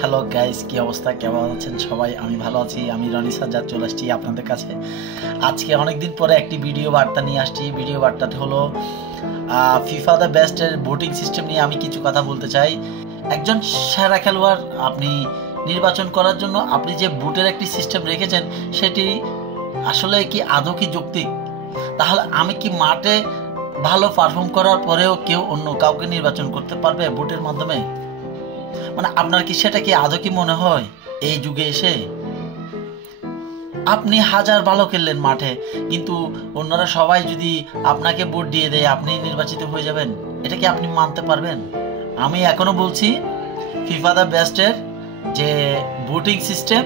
Hello guys, কি অবস্থা, কেমন আছেন সবাই? আমি ভালো আছি। আমি রনি সাজ্জাদ চলে আসছি আপনাদের কাছে। আজকে অনেকদিন পরে একটি ভিডিও বার্তা নিয়ে আসছি। ভিডিও বার্তাটা হলো ফিফা দ্য বেস্টের ভোটিং সিস্টেম নিয়ে আমি কিছু কথা বলতে চাই। একজন সেরা খেলোয়াড় আপনি নির্বাচন করার জন্য আপনি যে ভোটের একটি সিস্টেম রেখেছেন, সেটি আসলে কি আদৌ কি যৌক্তিক? তাহলে আমি কি মাঠে ভালো পারফর্ম করার পরেও কেউ অন্য কাউকে নির্বাচন করতে পারবে ভোটের মাধ্যমে? মানে আপনার কি সেটা কি আদৌ কি মনে হয়? এই যুগে এসে আপনি হাজার ভালো খেললেন মাঠে, কিন্তু অন্যরা সবাই যদি আপনাকে ভোট দিয়ে দেয়, আপনি নির্বাচিত হয়ে যাবেন, এটা কি আপনি মানতে পারবেন? আমি এখনো বলছি ফিফা দ্য বেস্টের যে ভোটিং সিস্টেম,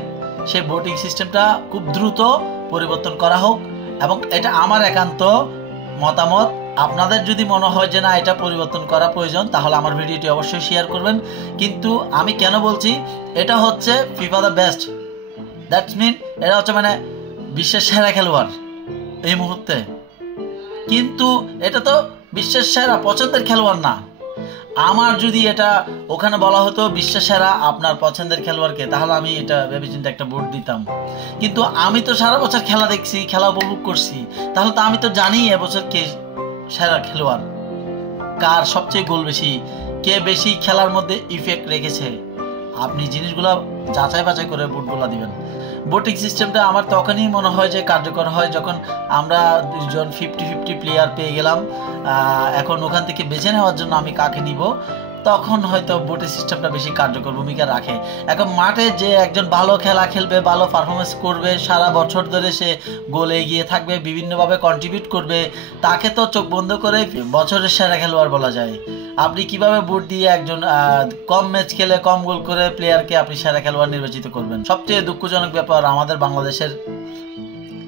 সেই ভোটিং সিস্টেমটা খুব দ্রুত পরিবর্তন করা হোক। এবং এটা আমার একান্ত মতামত। আপনাদের যদি মনে হয় যে না, এটা পরিবর্তন করা প্রয়োজন, তাহলে আমার ভিডিওটি অবশ্যই শেয়ার করবেন। কিন্তু আমি কেন বলছি এটা হচ্ছে FIFA the best, that's mean এটা হচ্ছে মানে বিশ্বের সেরা খেলোয়াড় এই মুহূর্তে, কিন্তু এটা তো বিশ্বের সেরা পছন্দের খেলোয়াড় না। আমার যদি এটা ওখানে বলা হতো বিশ্বের সেরা আপনার পছন্দের খেলোয়াড়কে, তাহলে আমি এটা ভেবেচিন্তে একটা ভোট দিতাম। কিন্তু আমি তো সারা বছর খেলা দেখছি, খেলা উপভোগ করছি, তাহলে তো আমি তো জানি এবছর কে সেরা খেলোয়াড়, কার সবচেয়ে গোল বেশি, কে বেশি খেলার মধ্যে ইফেক্ট রেখেছে। আপনি জিনিসগুলো যাচাই বাছাই করে ভোটগুলো দিবেন। ভোটিং সিস্টেমটা আমার তখনই মনে হয় যে কার্যকর হয় যখন আমরা দুজন 50-50 প্লেয়ার পেয়ে গেলাম। এখন ওখান থেকে বেছে নেওয়ার জন্য আমি কাকে নিব, তখন হয়তো ভোটিং সিস্টেমটা বেশি কার্যকর ভূমিকা রাখে। এখন মাঠে যে একজন ভালো খেলা খেলবে, ভালো পারফরমেন্স করবে, সারা বছর ধরে সে গোলে এগিয়ে থাকবে, বিভিন্নভাবে কন্ট্রিবিউট করবে, তাকে তো চোখ বন্ধ করে বছরের সেরা খেলোয়াড় বলা যায়। আপনি কিভাবে ভোট দিয়ে একজন কম ম্যাচ খেলে কম গোল করে প্লেয়ারকে আপনি সেরা খেলোয়াড় নির্বাচিত করবেন? সবচেয়ে দুঃখজনক ব্যাপার, আমাদের বাংলাদেশের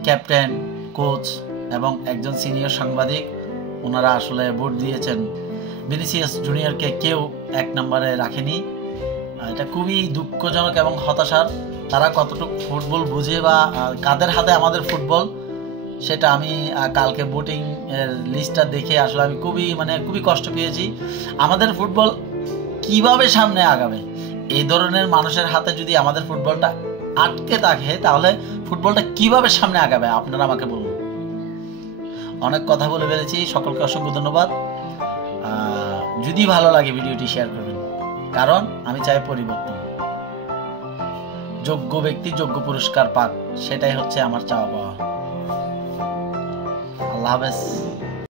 ক্যাপ্টেন, কোচ এবং একজন সিনিয়র সাংবাদিক, ওনারা আসলে ভোট দিয়েছেন ভিনিসিয়াস জুনিয়রকে, কেউ এক নম্বরে রাখেনি। এটা খুবই দুঃখজনক এবং হতাশার। তারা কতটুকু ফুটবল বুঝে বা কাদের হাতে আমাদের ফুটবল, সেটা আমি কালকে ভোটিং এর লিস্টটা দেখে আসলে আমি খুবই কষ্ট পেয়েছি। আমাদের ফুটবল কিভাবে সামনে আগাবে? এই ধরনের মানুষের হাতে যদি আমাদের ফুটবলটা আটকে থাকে, তাহলে ফুটবলটা কিভাবে সামনে আগাবে? আপনারা আমাকে বলুন। অনেক কথা বলে ফেলেছি, সকলকে অসংখ্য ধন্যবাদ। যদি ভালো লাগে ভিডিওটি শেয়ার করবেন, কারণ আমি চাই পরিবর্তন, যোগ্য ব্যক্তি যোগ্য পুরস্কার পাক, সেটাই হচ্ছে আমার চাওয়া পাওয়া। আল্লাহ হাফেজ।